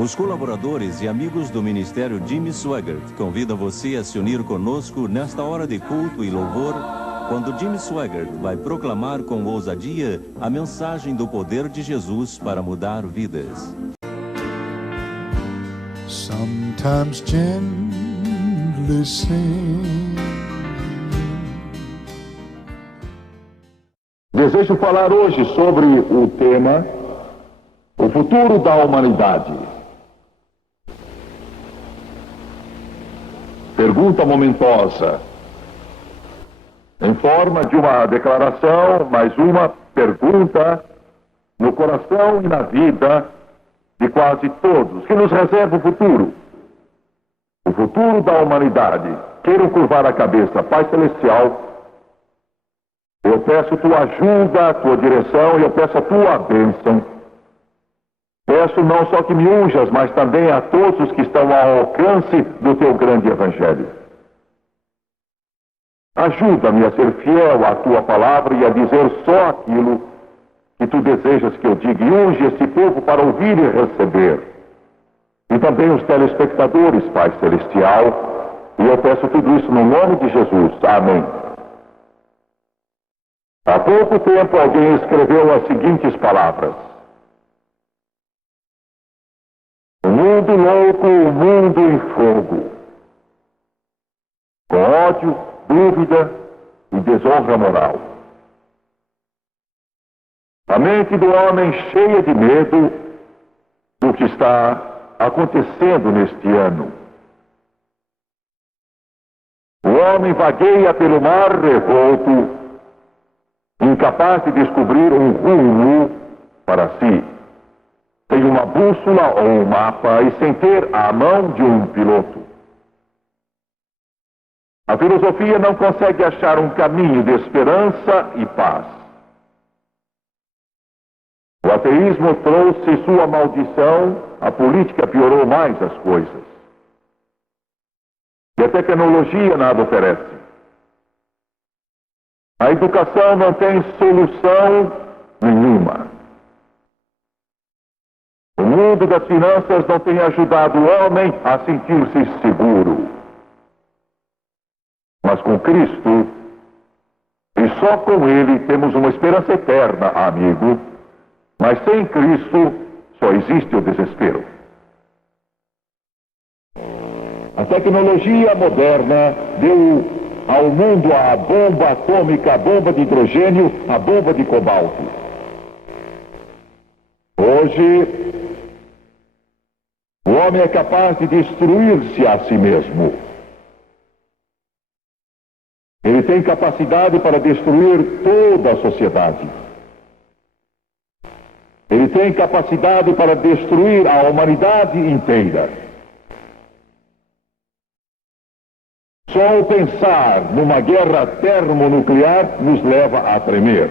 Os colaboradores e amigos do Ministério Jimmy Swaggart convidam você a se unir conosco nesta hora de culto e louvor, quando Jimmy Swaggart vai proclamar com ousadia a mensagem do poder de Jesus para mudar vidas. Sometimes gently sing. Desejo falar hoje sobre o tema o futuro da humanidade. Pergunta momentosa, em forma de uma declaração, mais uma pergunta no coração e na vida de quase todos, que nos reserva o futuro. O futuro da humanidade. Queiram curvar a cabeça, Pai Celestial, eu peço tua ajuda, tua direção, e eu peço a tua bênção. Peço não só que me unjas, mas também a todos os que estão ao alcance do teu grande evangelho. Ajuda-me a ser fiel à tua palavra e a dizer só aquilo que tu desejas que eu diga. E unge esse povo para ouvir e receber. E também os telespectadores, Pai Celestial. E eu peço tudo isso no nome de Jesus. Amém. Há pouco tempo alguém escreveu as seguintes palavras: o mundo louco, o mundo em fogo, com ódio, dúvida e desonra moral. A mente do homem cheia de medo do que está acontecendo neste ano. O homem vagueia pelo mar revolto, incapaz de descobrir um rumo para si. Sem uma bússola ou um mapa e sem ter a mão de um piloto. A filosofia não consegue achar um caminho de esperança e paz. O ateísmo trouxe sua maldição, a política piorou mais as coisas. E a tecnologia nada oferece. A educação não tem solução nenhuma. O mundo das finanças não tem ajudado o homem a sentir-se seguro. Mas com Cristo, e só com Ele, temos uma esperança eterna, amigo. Mas sem Cristo, só existe o desespero. A tecnologia moderna deu ao mundo a bomba atômica, a bomba de hidrogênio, a bomba de cobalto. Hoje, o homem é capaz de destruir-se a si mesmo. Ele tem capacidade para destruir toda a sociedade. Ele tem capacidade para destruir a humanidade inteira. Só o pensar numa guerra termonuclear nos leva a tremer.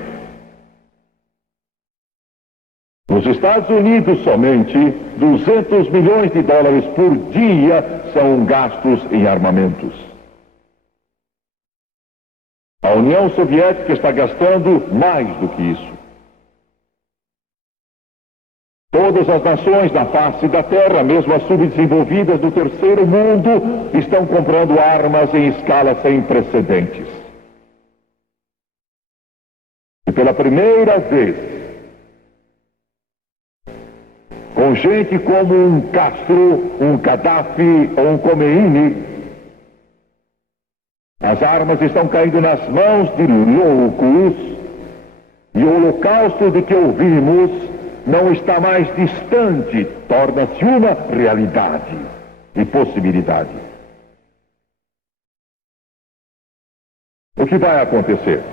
Nos Estados Unidos, somente 200 milhões de dólares por dia são gastos em armamentos. A União Soviética está gastando mais do que isso. Todas as nações na face da Terra, mesmo as subdesenvolvidas do terceiro mundo, estão comprando armas em escala sem precedentes. E pela primeira vez, com gente como um Castro, um Gaddafi ou um Khomeini, as armas estão caindo nas mãos de loucos e o holocausto de que ouvimos não está mais distante, torna-se uma realidade e possibilidade. O que vai acontecer?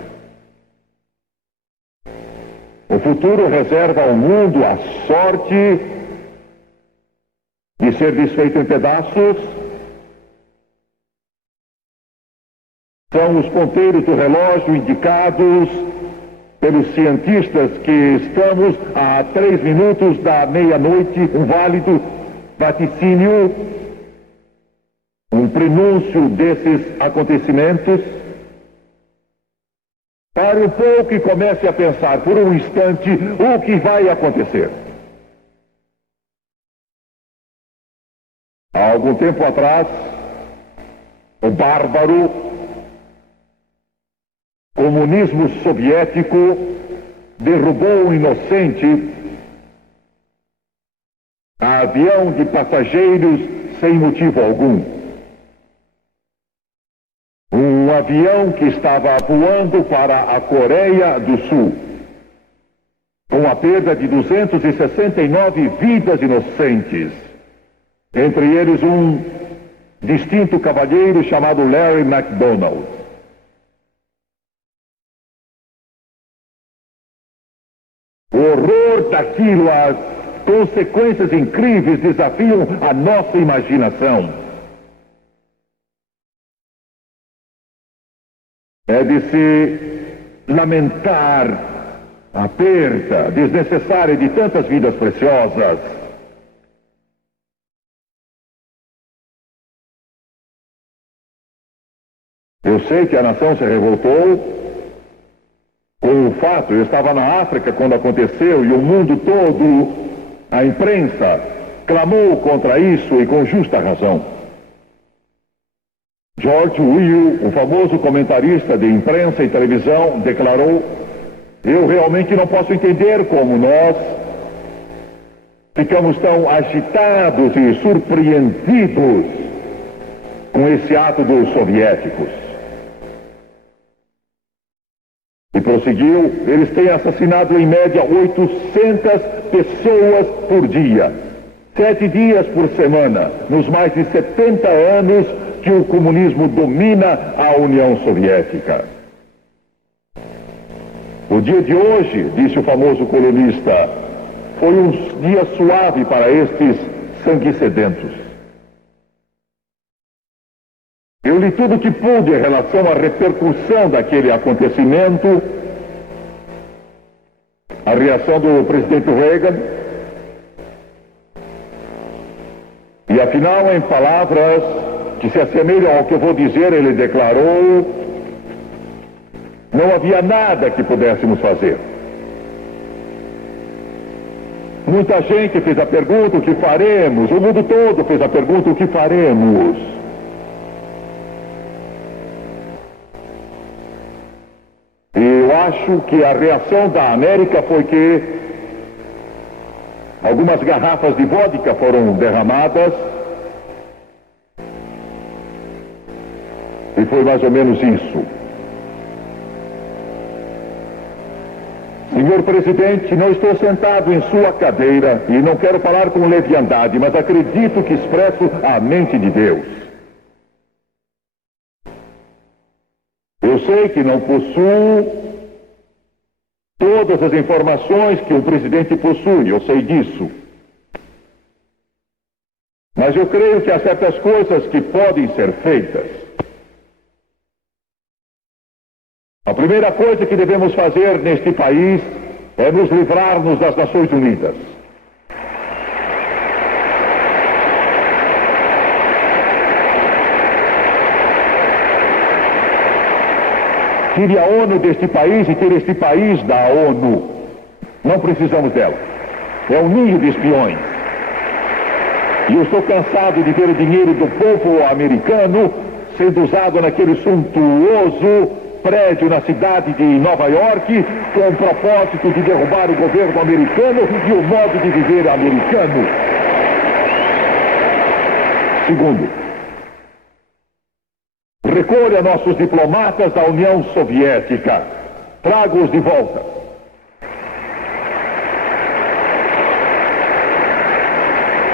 O futuro reserva ao mundo a sorte de ser desfeito em pedaços. São os ponteiros do relógio indicados pelos cientistas que estamos a 3 minutos da meia-noite, um válido vaticínio, um prenúncio desses acontecimentos. Pare um pouco e comece a pensar por um instante o que vai acontecer. Há algum tempo atrás, o bárbaro comunismo soviético derrubou um inocente avião de passageiros sem motivo algum. Um avião que estava voando para a Coreia do Sul, com a perda de 269 vidas inocentes, entre eles um distinto cavalheiro chamado Larry McDonald. O horror daquilo, as consequências incríveis desafiam a nossa imaginação. É de se lamentar a perda desnecessária de tantas vidas preciosas. Eu sei que a nação se revoltou com o fato. Eu estava na África quando aconteceu e o mundo todo, a imprensa, clamou contra isso e com justa razão. George Will, o famoso comentarista de imprensa e televisão, declarou: eu realmente não posso entender como nós ficamos tão agitados e surpreendidos com esse ato dos soviéticos. E prosseguiu: eles têm assassinado em média 800 pessoas por dia, 7 dias por semana, nos mais de 70 anos que o comunismo domina a União Soviética. O dia de hoje, disse o famoso colunista, foi um dia suave para estes sangue sedentos. Eu li tudo o que pude em relação à repercussão daquele acontecimento, a reação do presidente Reagan, e afinal, em palavras que se assemelham ao que eu vou dizer, ele declarou: não havia nada que pudéssemos fazer. Muita gente fez a pergunta: o que faremos? O mundo todo fez a pergunta: o que faremos? E eu acho que a reação da América foi que algumas garrafas de vodka foram derramadas, e foi mais ou menos isso. Senhor presidente, não estou sentado em sua cadeira e não quero falar com leviandade, mas acredito que expresso a mente de Deus. Eu sei que não possuo todas as informações que o presidente possui, eu sei disso. Mas eu creio que há certas coisas que podem ser feitas. A primeira coisa que devemos fazer neste país é nos livrarmos das Nações Unidas. Tire a ONU deste país e tire este país da ONU. Não precisamos dela. É um ninho de espiões. E eu estou cansado de ver o dinheiro do povo americano sendo usado naquele suntuoso prédio na cidade de Nova York com o propósito de derrubar o governo americano e o modo de viver americano. Segundo, recolha nossos diplomatas da União Soviética. Traga-os de volta.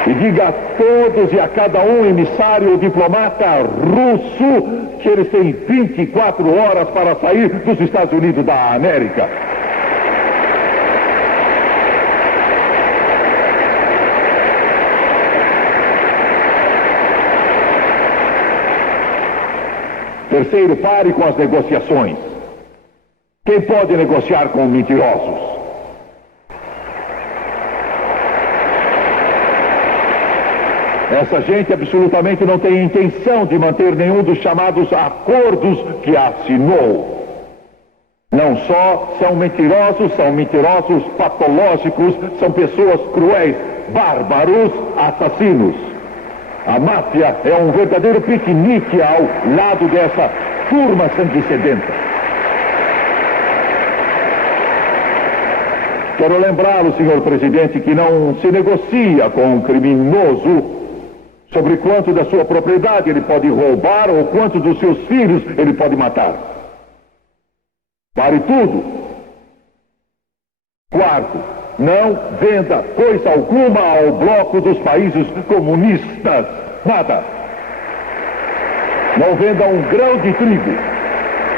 E diga a todos e a cada um emissário ou diplomata russo que eles têm 24 horas para sair dos Estados Unidos da América. Terceiro, pare com as negociações. Quem pode negociar com mentirosos? Essa gente absolutamente não tem intenção de manter nenhum dos chamados acordos que assinou. Não só são mentirosos patológicos, são pessoas cruéis, bárbaros, assassinos. A máfia é um verdadeiro piquenique ao lado dessa turma sanguessedenta. Quero lembrá-lo, senhor presidente, que não se negocia com um criminoso sobre quanto da sua propriedade ele pode roubar ou quanto dos seus filhos ele pode matar. Pare tudo. Quarto, não venda coisa alguma ao bloco dos países comunistas. Nada. Não venda um grão de trigo,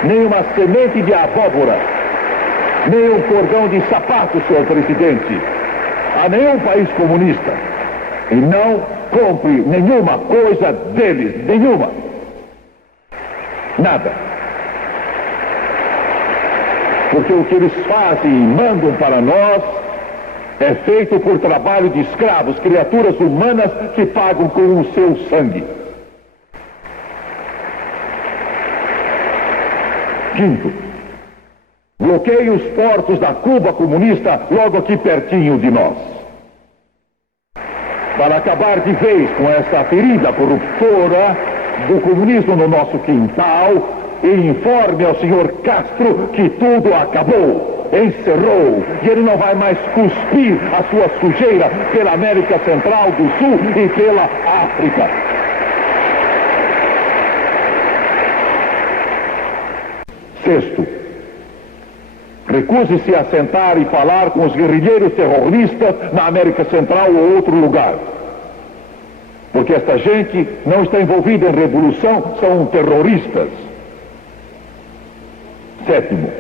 nem uma semente de abóbora, nem um cordão de sapato, senhor presidente, a nenhum país comunista. E não compre nenhuma coisa deles, nenhuma. Nada. Porque o que eles fazem e mandam para nós é feito por trabalho de escravos, criaturas humanas que pagam com o seu sangue. Quinto, bloqueie os portos da Cuba comunista logo aqui pertinho de nós. Para acabar de vez com essa ferida corruptora do comunismo no nosso quintal, e informe ao senhor Castro que tudo acabou, encerrou, e ele não vai mais cuspir a sua sujeira pela América Central do Sul e pela África. Sexto, recuse-se a sentar e falar com os guerrilheiros terroristas na América Central ou outro lugar. Porque esta gente não está envolvida em revolução, são terroristas. Sétimo,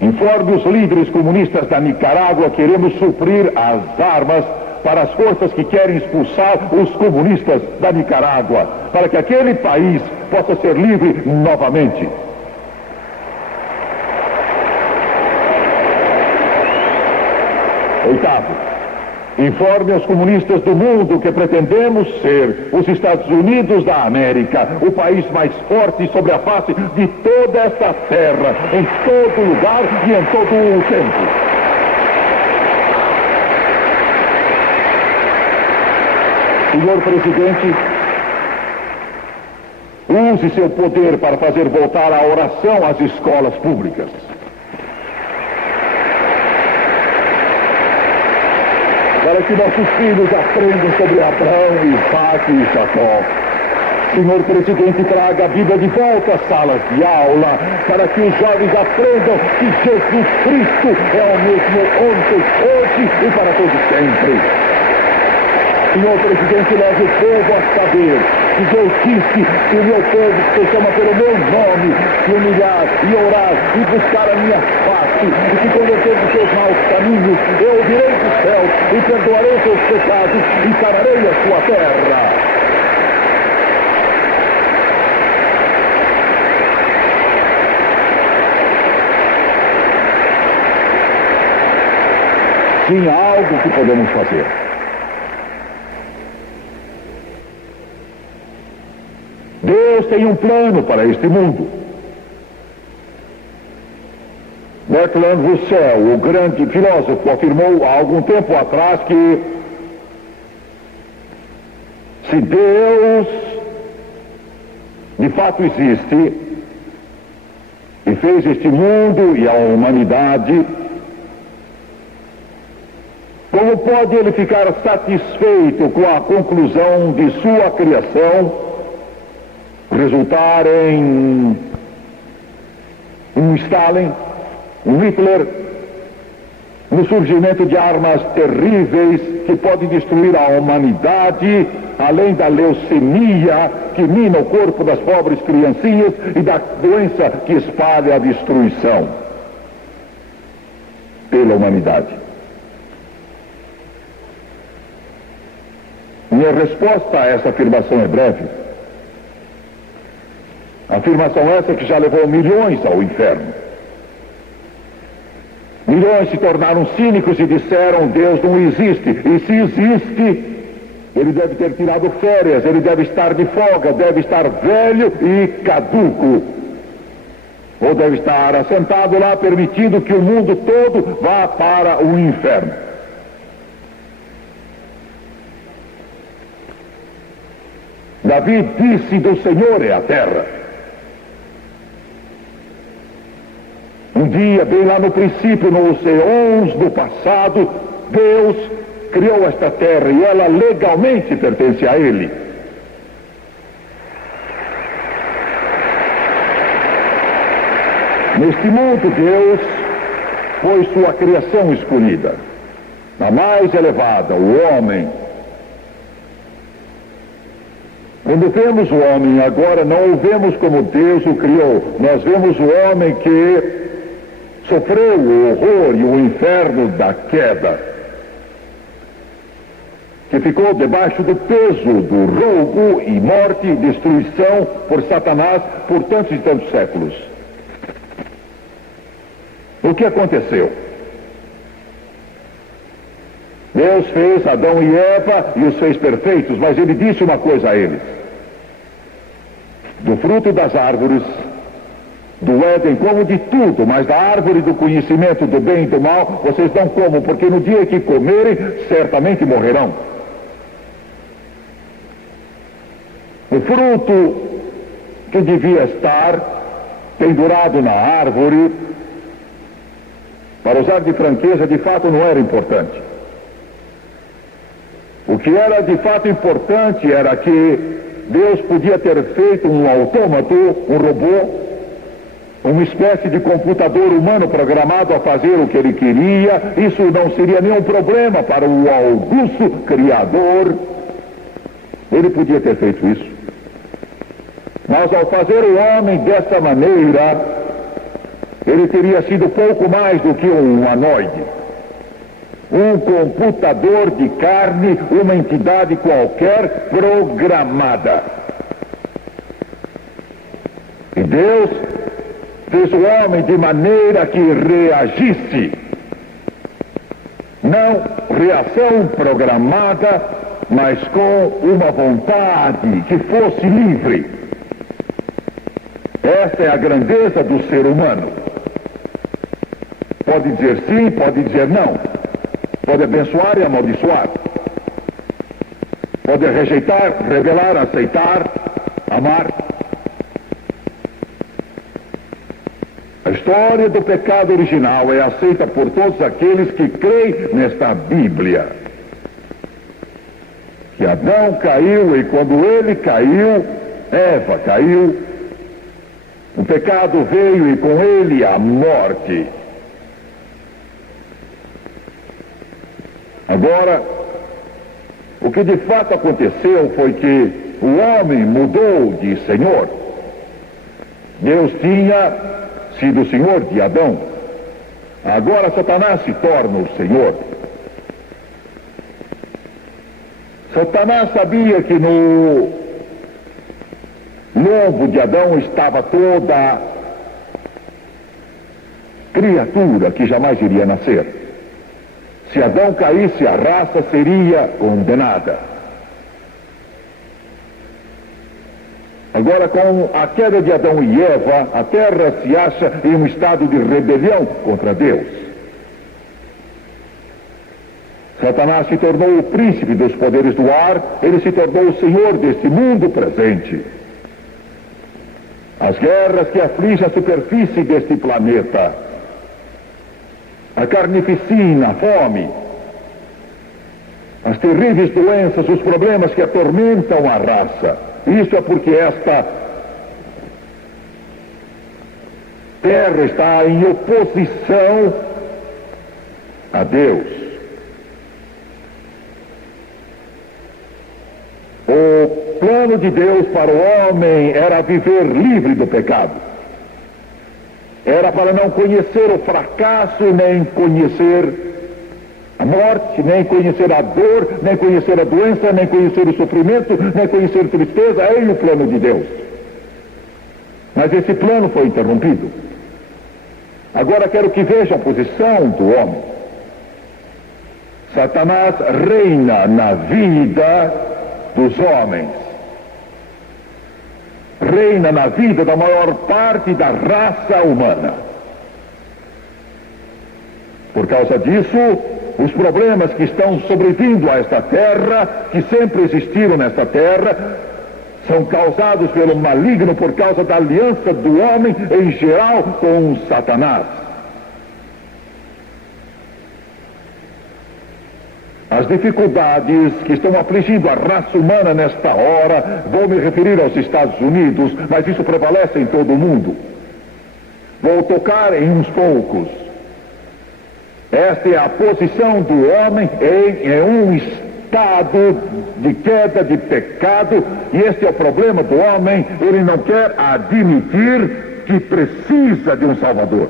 informe os líderes comunistas da Nicarágua que iremos suprir as armas para as forças que querem expulsar os comunistas da Nicarágua, para que aquele país possa ser livre novamente. Oitavo, informe aos comunistas do mundo que pretendemos ser os Estados Unidos da América, o país mais forte sobre a face de toda esta terra, em todo lugar e em todo o tempo. Senhor presidente, use seu poder para fazer voltar a oração às escolas públicas. Para que nossos filhos aprendam sobre Abraão, Isaac e Jacó. Senhor presidente, traga a Bíblia de volta às salas de aula, para que os jovens aprendam que Jesus Cristo é o mesmo ontem, hoje e para todo sempre. Senhor presidente, leve o povo a saber que Deus disse que o meu povo que se chama pelo meu nome, se humilhar e orar e buscar a minha face e se converter dos seus maus caminhos, eu ouvirei do céu e perdoarei seus pecados e sararei a sua terra. Sim, há algo que podemos fazer. Deus tem um plano para este mundo. Bertrand Russell, o grande filósofo, afirmou há algum tempo atrás que se Deus de fato existe e fez este mundo e a humanidade, como pode ele ficar satisfeito com a conclusão de sua criação resultar em um Stalin, um Hitler, no surgimento de armas terríveis que podem destruir a humanidade, além da leucemia que mina o corpo das pobres criancinhas e da doença que espalha a destruição pela humanidade? Minha resposta a essa afirmação é breve. Afirmação essa que já levou milhões ao inferno. Milhões se tornaram cínicos e disseram: Deus não existe. E se existe, ele deve ter tirado férias, ele deve estar de folga, deve estar velho e caduco. Ou deve estar assentado lá permitindo que o mundo todo vá para o inferno. Davi disse: do Senhor é a terra. Um dia, bem lá no princípio, nos eons do passado, Deus criou esta terra e ela legalmente pertence a Ele. Neste mundo, Deus foi sua criação escolhida. A mais elevada, o homem. Quando vemos o homem agora, não o vemos como Deus o criou. Nós vemos o homem que sofreu o horror e o inferno da queda, que ficou debaixo do peso do roubo e morte e destruição por Satanás por tantos e tantos séculos. O que aconteceu? Deus fez Adão e Eva e os fez perfeitos, mas ele disse uma coisa a eles: do fruto das árvores do Éden como de tudo, mas da árvore do conhecimento do bem e do mal vocês não comam, porque no dia que comerem certamente morrerão. O fruto que devia estar pendurado na árvore, para usar de franqueza, de fato não era importante. O que era de fato importante era que Deus podia ter feito um autômato, um robô, uma espécie de computador humano programado a fazer o que ele queria. Isso não seria nenhum problema para o augusto Criador. Ele podia ter feito isso. Mas ao fazer o homem dessa maneira, ele teria sido pouco mais do que um humanoide, um computador de carne, uma entidade qualquer programada. E Deus fez o homem de maneira que reagisse, não reação programada, mas com uma vontade que fosse livre. Esta é a grandeza do ser humano. Pode dizer sim, pode dizer não. Pode abençoar e amaldiçoar. Pode rejeitar, revelar, aceitar, amar. A história do pecado original é aceita por todos aqueles que creem nesta Bíblia. Que Adão caiu e quando ele caiu, Eva caiu. O pecado veio e com ele a morte. Agora, o que de fato aconteceu foi que o homem mudou de Senhor. Deus tinha sido Senhor de Adão. Agora Satanás se torna o Senhor. Satanás sabia que no lombo de Adão estava toda a criatura que jamais iria nascer. Se Adão caísse, a raça seria condenada. Agora, com a queda de Adão e Eva, a terra se acha em um estado de rebelião contra Deus. Satanás se tornou o príncipe dos poderes do ar, ele se tornou o senhor deste mundo presente. As guerras que afligem a superfície deste planeta, a carnificina, a fome, as terríveis doenças, os problemas que atormentam a raça. Isso é porque esta terra está em oposição a Deus. O plano de Deus para o homem era viver livre do pecado. Era para não conhecer o fracasso, nem conhecer a morte, nem conhecer a dor, nem conhecer a doença, nem conhecer o sofrimento, nem conhecer a tristeza. É o plano de Deus. Mas esse plano foi interrompido. Agora quero que veja a posição do homem. Satanás reina na vida dos homens. Reina na vida da maior parte da raça humana. Por causa disso, os problemas que estão sobrevindo a esta terra, que sempre existiram nesta terra, são causados pelo maligno por causa da aliança do homem em geral com Satanás. As dificuldades que estão afligindo a raça humana nesta hora, vou me referir aos Estados Unidos, mas isso prevalece em todo o mundo. Vou tocar em uns poucos. Esta é a posição do homem em um estado de queda, de pecado, e este é o problema do homem. Ele não quer admitir que precisa de um Salvador.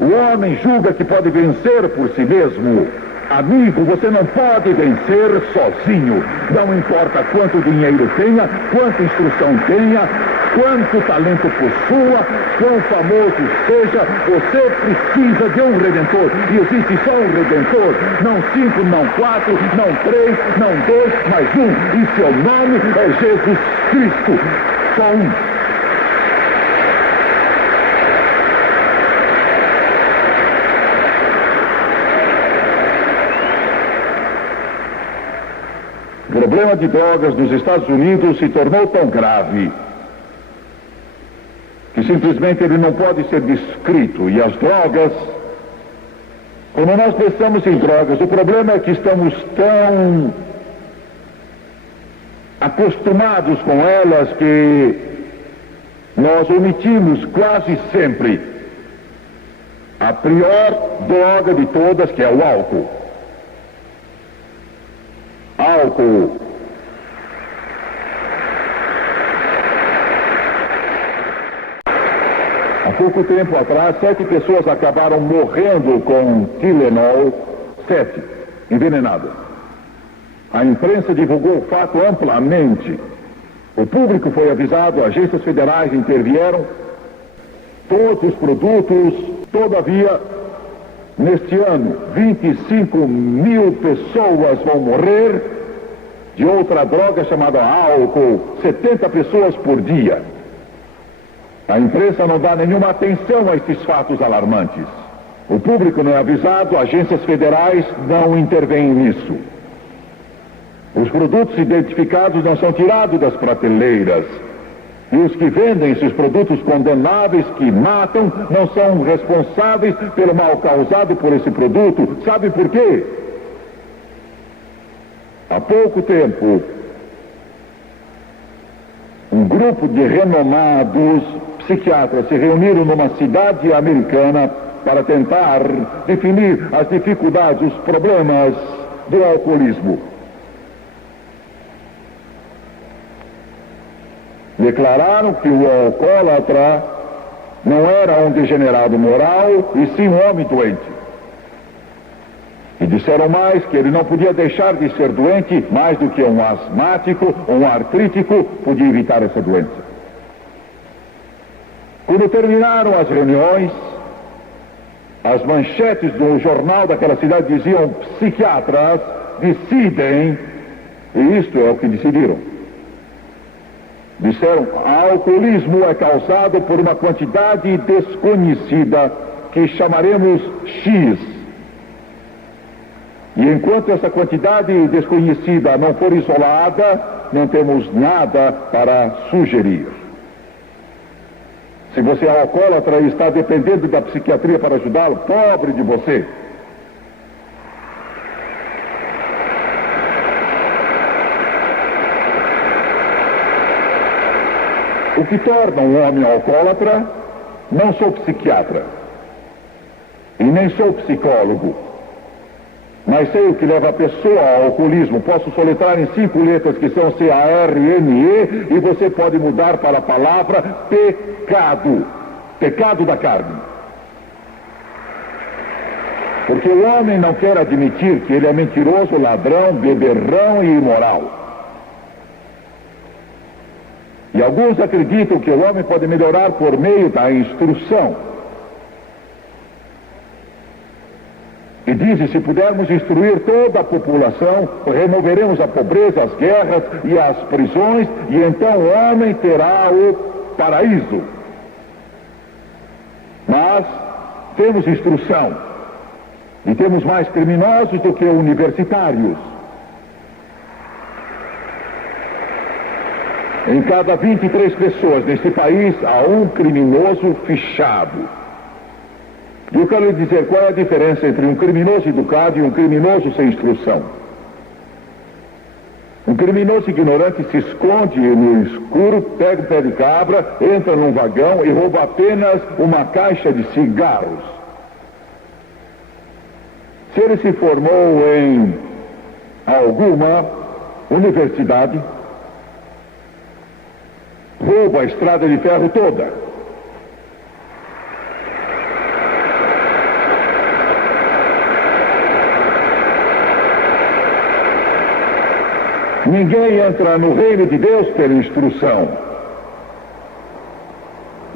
O homem julga que pode vencer por si mesmo. Amigo, você não pode vencer sozinho. Não importa quanto dinheiro tenha, quanta instrução tenha, quanto talento possua, quão famoso seja, você precisa de um Redentor. E existe só um Redentor. Não 5, não 4, não 3, não 2, mas um. E seu nome é Jesus Cristo. Só um. O problema de drogas nos Estados Unidos se tornou tão grave que simplesmente ele não pode ser descrito. E as drogas, quando nós pensamos em drogas, o problema é que estamos tão acostumados com elas que nós omitimos quase sempre a pior droga de todas, que é o álcool. Álcool. Há pouco tempo atrás, 7 pessoas acabaram morrendo com Tylenol, 7, envenenadas. A imprensa divulgou o fato amplamente. O público foi avisado, agências federais intervieram. Todos os produtos, todavia, neste ano, 25 mil pessoas vão morrer de outra droga chamada álcool, 70 pessoas por dia. A imprensa não dá nenhuma atenção a estes fatos alarmantes. O público não é avisado, agências federais não intervêm nisso. Os produtos identificados não são tirados das prateleiras. E os que vendem esses produtos condenáveis que matam não são responsáveis pelo mal causado por esse produto. Sabe por quê? Há pouco tempo, um grupo de renomados psiquiatras se reuniram numa cidade americana para tentar definir as dificuldades, os problemas do alcoolismo. Declararam que o alcoólatra não era um degenerado moral, e sim um homem doente. E disseram mais que ele não podia deixar de ser doente, mais do que um asmático ou um artrítico podia evitar essa doença. Quando terminaram as reuniões, as manchetes do jornal daquela cidade diziam: psiquiatras decidem, e isto é o que decidiram. Disseram: alcoolismo é causado por uma quantidade desconhecida que chamaremos X. E enquanto essa quantidade desconhecida não for isolada, não temos nada para sugerir. Se você é alcoólatra e está dependendo da psiquiatria para ajudá-lo, pobre de você. O que torna um homem alcoólatra, não sou psiquiatra e nem sou psicólogo, mas sei o que leva a pessoa ao alcoolismo. Posso soletrar em 5 letras que são C-A-R-N-E, e você pode mudar para a palavra pecado, pecado da carne. Porque o homem não quer admitir que ele é mentiroso, ladrão, beberrão e imoral. E alguns acreditam que o homem pode melhorar por meio da instrução. E dizem: se pudermos instruir toda a população, removeremos a pobreza, as guerras e as prisões, e então o homem terá o paraíso. Mas temos instrução, e temos mais criminosos do que universitários. Em cada 23 pessoas neste país há um criminoso fichado. E eu quero lhe dizer qual é a diferença entre um criminoso educado e um criminoso sem instrução. Um criminoso ignorante se esconde no escuro, pega o pé de cabra, entra num vagão e rouba apenas uma caixa de cigarros. Se ele se formou em alguma universidade, rouba a estrada de ferro toda. Ninguém entra no reino de Deus pela instrução.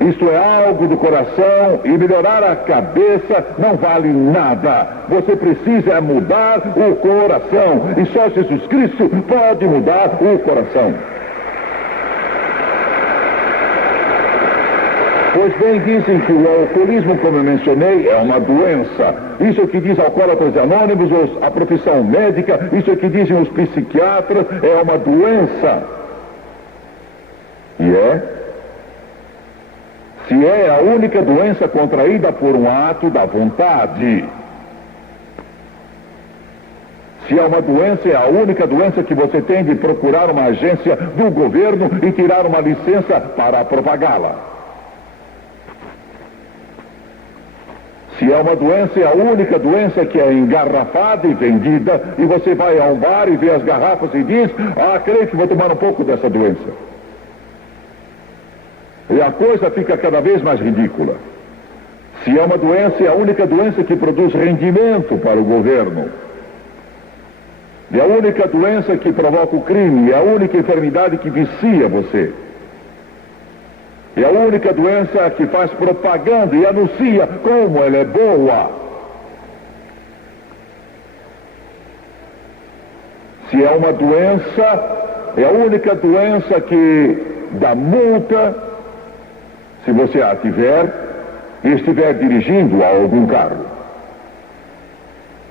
Isto é algo do coração, e melhorar a cabeça não vale nada. Você precisa mudar o coração, e só Jesus Cristo pode mudar o coração. Pois bem, dizem que o alcoolismo, como eu mencionei, é uma doença. Isso é o que diz Alcoólatras Anônimos, a profissão médica, isso é o que dizem os psiquiatras, é uma doença. E se é a única doença contraída por um ato da vontade. Se é uma doença, é a única doença que você tem de procurar uma agência do governo e tirar uma licença para propagá-la. Se é uma doença, é a única doença que é engarrafada e vendida, e você vai a um bar e vê as garrafas e diz, creio que vou tomar um pouco dessa doença. E a coisa fica cada vez mais ridícula. Se é uma doença, é a única doença que produz rendimento para o governo. É a única doença que provoca o crime, é a única enfermidade que vicia você. É a única doença que faz propaganda e anuncia como ela é boa. Se é uma doença, é a única doença que dá multa, se você a tiver e estiver dirigindo a algum carro.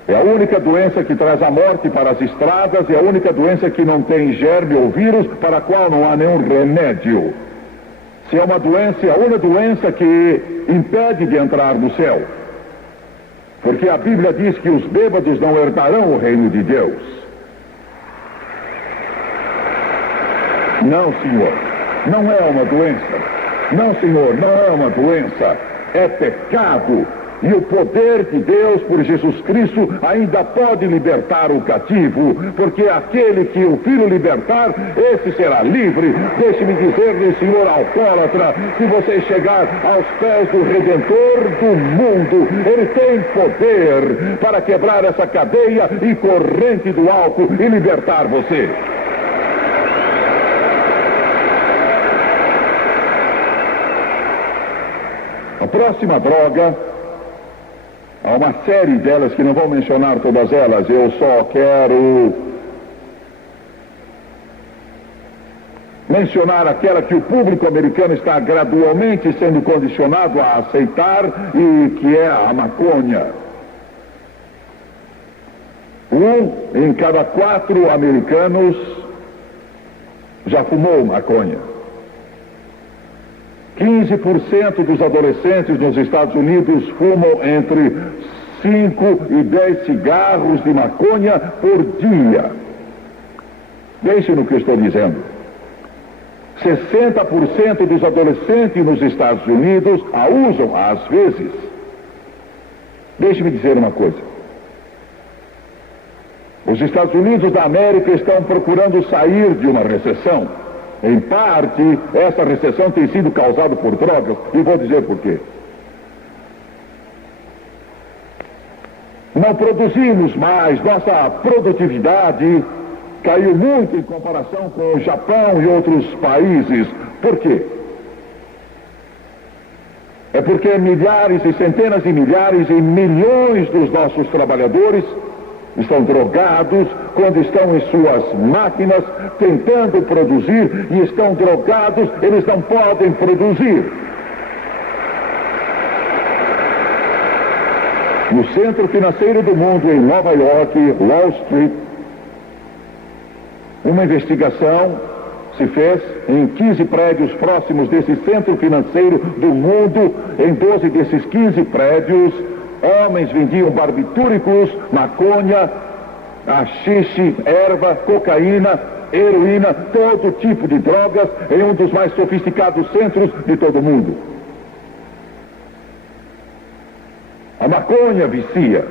É a única doença que traz a morte para as estradas, é a única doença que não tem germe ou vírus, para a qual não há nenhum remédio. Se é uma doença, é a única doença que impede de entrar no céu. Porque a Bíblia diz que os bêbados não herdarão o reino de Deus. Não, senhor, não é uma doença. Não, senhor, não é uma doença. É pecado. E o poder de Deus por Jesus Cristo ainda pode libertar o cativo, porque aquele que o Filho libertar, esse será livre. Deixe-me dizer-lhe, senhor alcoólatra, se você chegar aos pés do Redentor do mundo, ele tem poder para quebrar essa cadeia e corrente do álcool e libertar você. A próxima droga, há uma série delas que não vou mencionar todas elas, eu só quero mencionar aquela que o público americano está gradualmente sendo condicionado a aceitar, e que é a maconha. 1 em cada 4 americanos já fumou maconha. 15% dos adolescentes nos Estados Unidos fumam entre 5 e 10 cigarros de maconha por dia. Deixe no que eu estou dizendo. 60% dos adolescentes nos Estados Unidos a usam às vezes. Deixe-me dizer uma coisa. Os Estados Unidos da América estão procurando sair de uma recessão. Em parte, essa recessão tem sido causada por drogas, e vou dizer por quê. Não produzimos mais, nossa produtividade caiu muito em comparação com o Japão e outros países. Por quê? É porque milhares e centenas de milhares e milhões dos nossos trabalhadores estão drogados quando estão em suas máquinas tentando produzir, e estão drogados, eles não podem produzir. No centro financeiro do mundo, em Nova York, Wall Street, uma investigação se fez em 15 prédios próximos desse centro financeiro do mundo. Em 12 desses 15 prédios, homens vendiam barbitúricos, maconha, haxixe, erva, cocaína, heroína, todo tipo de drogas, em um dos mais sofisticados centros de todo o mundo. A maconha vicia.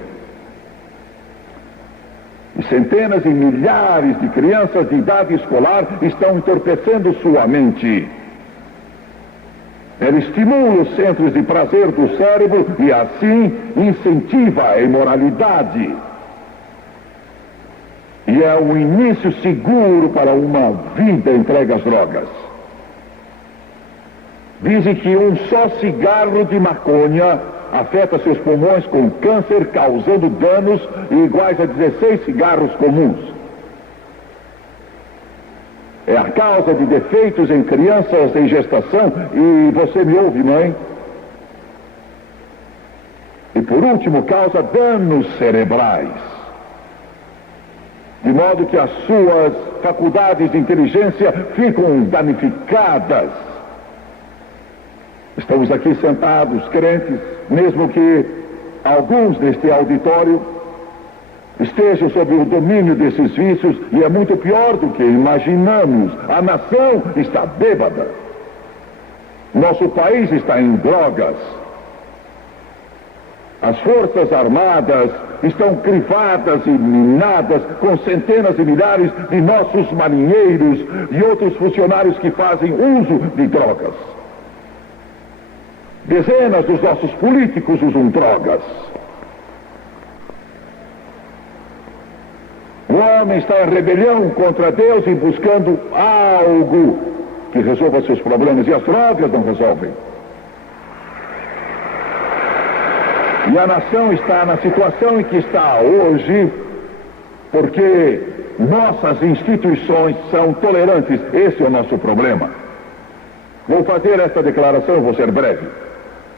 E centenas e milhares de crianças de idade escolar estão entorpecendo sua mente. Ela estimula os centros de prazer do cérebro e assim incentiva a imoralidade. E é um início seguro para uma vida entregue às drogas. Dizem que um só cigarro de maconha afeta seus pulmões com câncer, causando danos iguais a 16 cigarros comuns. É a causa de defeitos em crianças em gestação, e você me ouve, mãe? E por último, causa danos cerebrais, de modo que as suas faculdades de inteligência ficam danificadas. Estamos aqui sentados, crentes, mesmo que alguns deste auditório estejam sob o domínio desses vícios, e é muito pior do que imaginamos. A nação está bêbada. Nosso país está em drogas. As forças armadas estão crivadas e minadas com centenas de milhares de nossos marinheiros e outros funcionários que fazem uso de drogas. Dezenas dos nossos políticos usam drogas. O homem está em rebelião contra Deus e buscando algo que resolva seus problemas, e as drogas não resolvem. E a nação está na situação em que está hoje porque nossas instituições são tolerantes. Esse é o nosso problema. Vou fazer esta declaração e vou ser breve.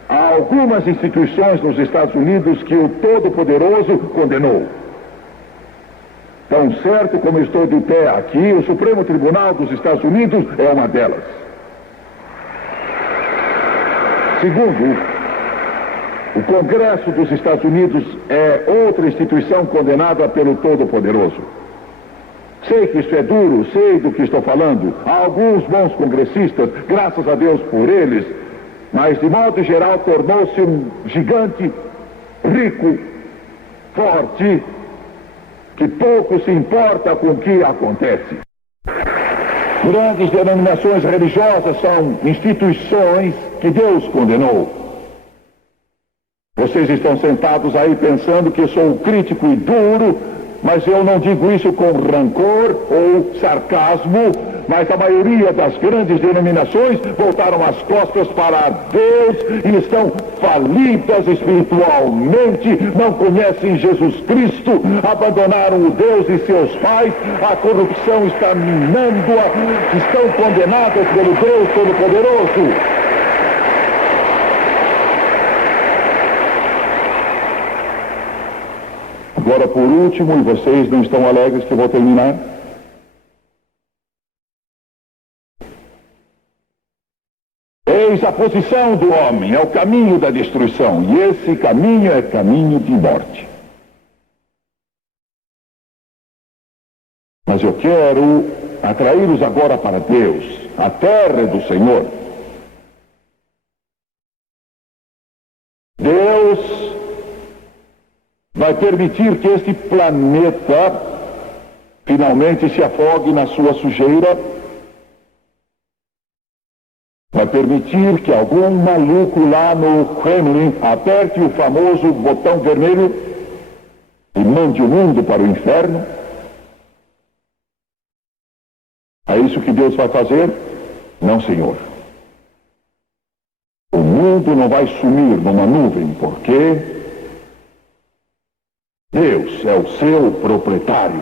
Há algumas instituições nos Estados Unidos que o Todo-Poderoso condenou. Tão certo como estou de pé aqui, o Supremo Tribunal dos Estados Unidos é uma delas. Segundo, o Congresso dos Estados Unidos é outra instituição condenada pelo Todo-Poderoso. Sei que isso é duro, sei do que estou falando. Há alguns bons congressistas, graças a Deus por eles, mas de modo geral tornou-se um gigante rico, forte, que pouco se importa com o que acontece. Grandes denominações religiosas são instituições que Deus condenou. Vocês estão sentados aí pensando que sou crítico e duro, mas eu não digo isso com rancor ou sarcasmo, mas a maioria das grandes denominações voltaram as costas para Deus e estão falidas espiritualmente, não conhecem Jesus Cristo, abandonaram o Deus e seus pais, a corrupção está minando-a, estão condenadas pelo Deus Todo-Poderoso. Agora, por último, e vocês não estão alegres que eu vou terminar? Eis a posição do homem, é o caminho da destruição, e esse caminho é caminho de morte. Mas eu quero atraí-los agora para Deus, a terra do Senhor. Deus vai permitir que este planeta finalmente se afogue na sua sujeira. Vai permitir que algum maluco lá no Kremlin aperte o famoso botão vermelho e mande o mundo para o inferno. É isso que Deus vai fazer? Não, Senhor. O mundo não vai sumir numa nuvem, porque Deus é o seu proprietário.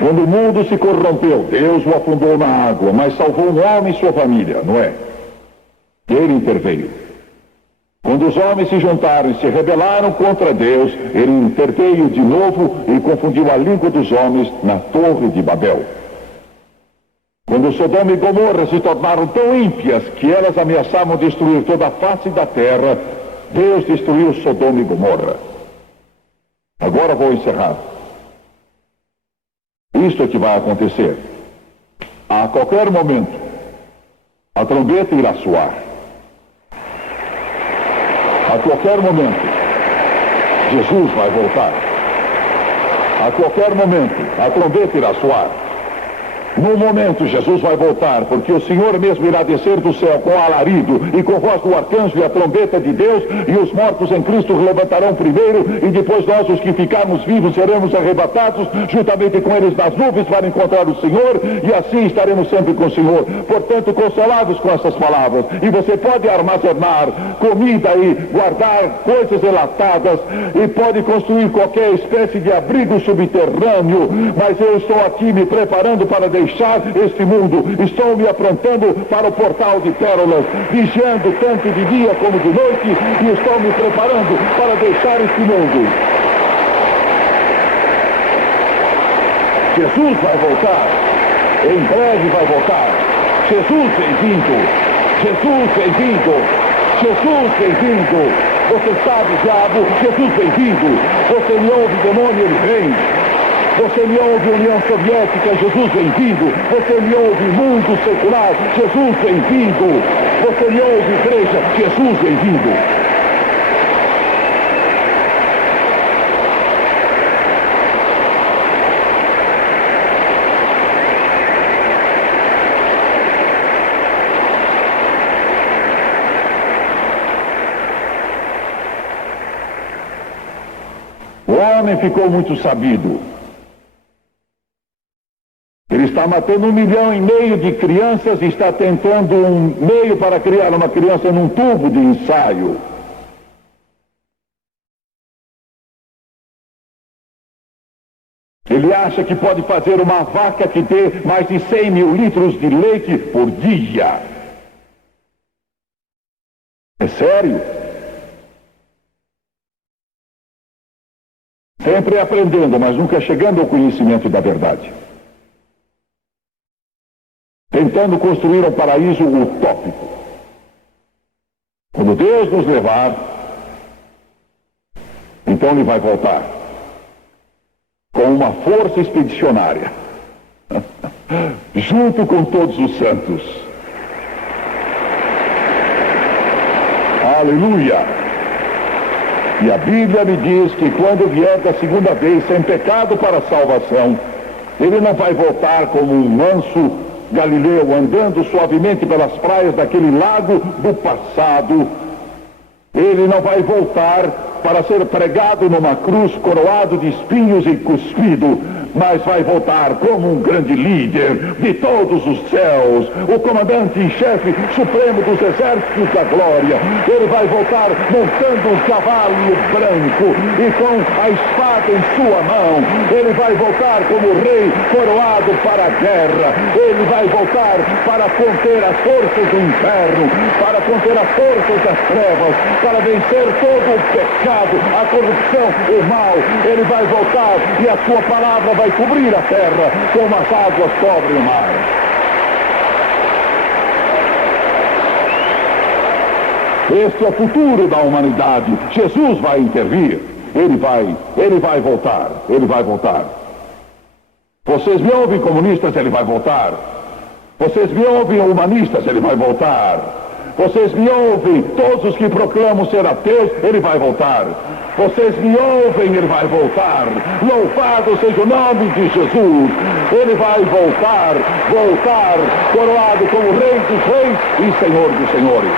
Quando o mundo se corrompeu, Deus o afundou na água, mas salvou um homem e sua família, não é? Ele interveio. Quando os homens se juntaram e se rebelaram contra Deus, ele interveio de novo e confundiu a língua dos homens na Torre de Babel. Quando Sodoma e Gomorra se tornaram tão ímpias que elas ameaçavam destruir toda a face da terra, Deus destruiu Sodoma e Gomorra. Agora vou encerrar. Isto é que vai acontecer. A qualquer momento, a trombeta irá soar. A qualquer momento, Jesus vai voltar. A qualquer momento, a trombeta irá soar. No momento, Jesus vai voltar, porque o Senhor mesmo irá descer do céu com alarido e com voz do arcanjo e a trombeta de Deus, e os mortos em Cristo levantarão primeiro, e depois nós, os que ficarmos vivos, seremos arrebatados juntamente com eles nas nuvens para encontrar o Senhor, e assim estaremos sempre com o Senhor. Portanto, consolados com essas palavras, e você pode armazenar comida e guardar coisas enlatadas, e pode construir qualquer espécie de abrigo subterrâneo, mas eu estou aqui me preparando para deixar este mundo, estou me aprontando para o portal de pérolas, vigiando tanto de dia como de noite, e estou me preparando para deixar este mundo. Jesus vai voltar, em breve vai voltar. Jesus bem-vindo, Jesus bem-vindo, Jesus bem-vindo. Você sabe, diabo, Jesus bem-vindo. Você me ouve, demônio, ele vem. Você me ouve, União Soviética, Jesus bem-vindo. Você me ouve, mundo secular, Jesus bem-vindo. Você me ouve, igreja, Jesus bem-vindo. O homem ficou muito sabido. Ele está matando 1,5 milhão de crianças e está tentando um meio para criar uma criança num tubo de ensaio. Ele acha que pode fazer uma vaca que dê mais de 100 mil litros de leite por dia. É sério? Sempre aprendendo, mas nunca chegando ao conhecimento da verdade. Tentando construir um paraíso utópico. Quando Deus nos levar, então ele vai voltar com uma força expedicionária, junto com todos os santos. Aleluia! E a Bíblia me diz que quando vier da segunda vez sem pecado para a salvação, ele não vai voltar como um manso Galileu, andando suavemente pelas praias daquele lago do passado. Ele não vai voltar para ser pregado numa cruz, coroado de espinhos e cuspido, mas vai voltar como um grande líder de todos os céus, o comandante em chefe supremo dos exércitos da glória. Ele vai voltar montando um cavalo branco e com a espada em sua mão. Ele vai voltar como rei coroado para a guerra. Ele vai voltar para conter as forças do inferno, para conter as forças das trevas, para vencer todo o pecado, a corrupção, o mal. Ele vai voltar e a sua palavra vai cobrir a terra como as águas cobrem o mar. Este é o futuro da humanidade. Jesus vai intervir. Ele vai voltar. Ele vai voltar. Vocês me ouvem, comunistas? Ele vai voltar. Vocês me ouvem, humanistas? Ele vai voltar. Vocês me ouvem, todos os que proclamam ser ateus? Ele vai voltar. Vocês me ouvem, ele vai voltar. Louvado seja o nome de Jesus. Ele vai voltar, coroado como Rei dos Reis e Senhor dos Senhores.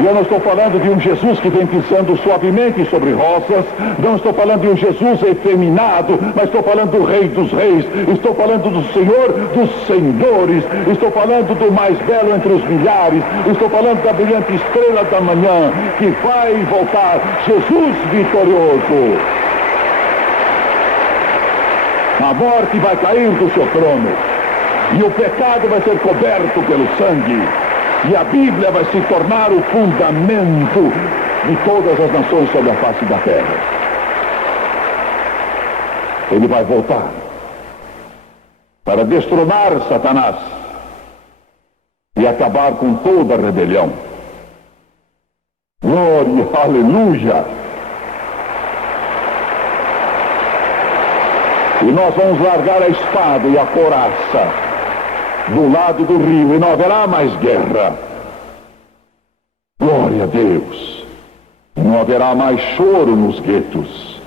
E eu não estou falando de um Jesus que vem pisando suavemente sobre rosas, não estou falando de um Jesus efeminado, mas estou falando do Rei dos Reis, estou falando do Senhor dos Senhores, estou falando do mais belo entre os milhares, estou falando da brilhante estrela da manhã, que vai voltar, Jesus vitorioso. A morte vai cair do seu trono. E o pecado vai ser coberto pelo sangue. E a Bíblia vai se tornar o fundamento de todas as nações sobre a face da terra. Ele vai voltar para destronar Satanás e acabar com toda a rebelião. Glória, aleluia! E nós vamos largar a espada e a couraça do lado do rio, e não haverá mais guerra. Glória a Deus! Não haverá mais choro nos guetos.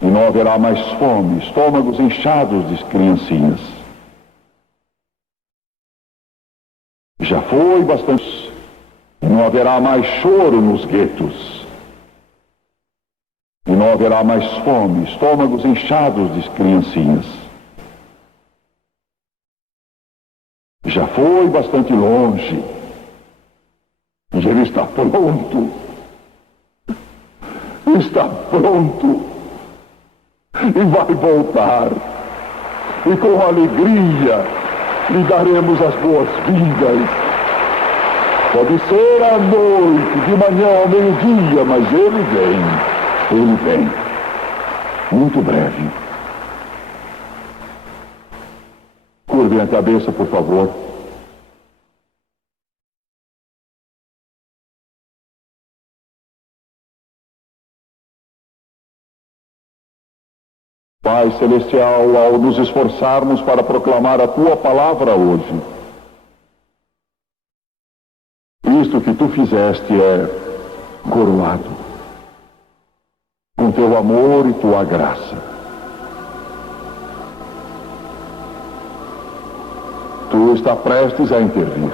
E não haverá mais fome, estômagos inchados de criancinhas. Já foi bastante. E não haverá mais choro nos guetos. E não haverá mais fome, estômagos inchados de criancinhas. Já foi bastante longe. E ele está pronto. Está pronto. E vai voltar. E com alegria lhe daremos as boas-vindas. Pode ser à noite, de manhã ao meio-dia, mas ele vem. Ele vem. Muito breve. Curvem a cabeça, por favor. Pai Celestial, ao nos esforçarmos para proclamar a Tua palavra hoje, isto que Tu fizeste é coroado com Teu amor e Tua graça. Tu está prestes a intervir,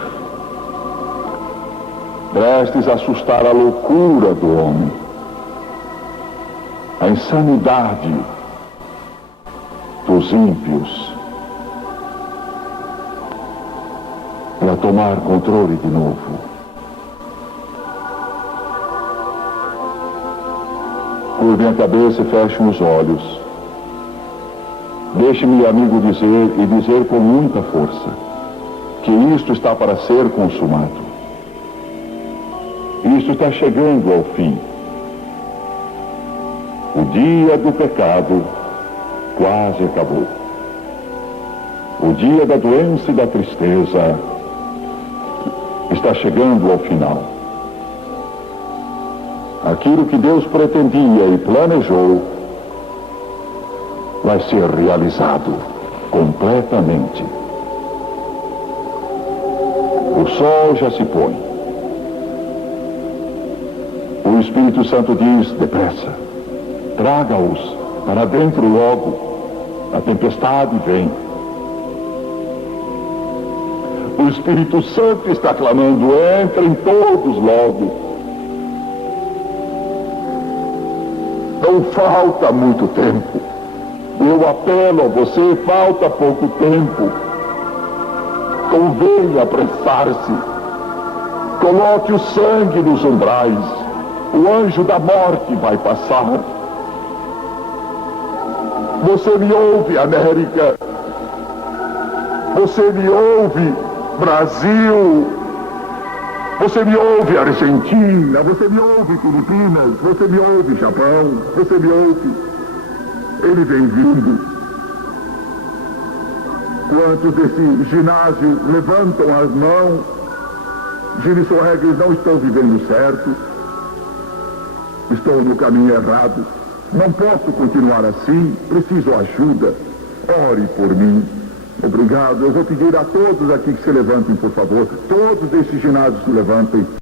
prestes a assustar a loucura do homem, a insanidade dos ímpios, para tomar controle de novo. Curvem a cabeça e fechem os olhos. Deixe-me, amigo, dizer com muita força que isto está para ser consumado. Isto está chegando ao fim. O dia do pecado quase acabou. O dia da doença e da tristeza está chegando ao final. Aquilo que Deus pretendia e planejou vai ser realizado completamente. O sol já se põe. O Espírito Santo diz: depressa, traga-os para dentro logo. A tempestade vem. O Espírito Santo está clamando: entrem todos logo. Não falta muito tempo. Eu apelo a você, falta pouco tempo. Convém apressar-se. Coloque o sangue nos umbrais. O anjo da morte vai passar. Você me ouve, América? Você me ouve, Brasil? Você me ouve, Argentina? Você me ouve, Filipinas? Você me ouve, Japão? Você me ouve? Ele vem vindo. Quantos desse ginásio levantam as mãos? Gilson Regis, não estou vivendo certo. Estou no caminho errado. Não posso continuar assim. Preciso ajuda. Ore por mim. Obrigado. Eu vou pedir a todos aqui que se levantem, por favor. Todos esses ginásios se levantem.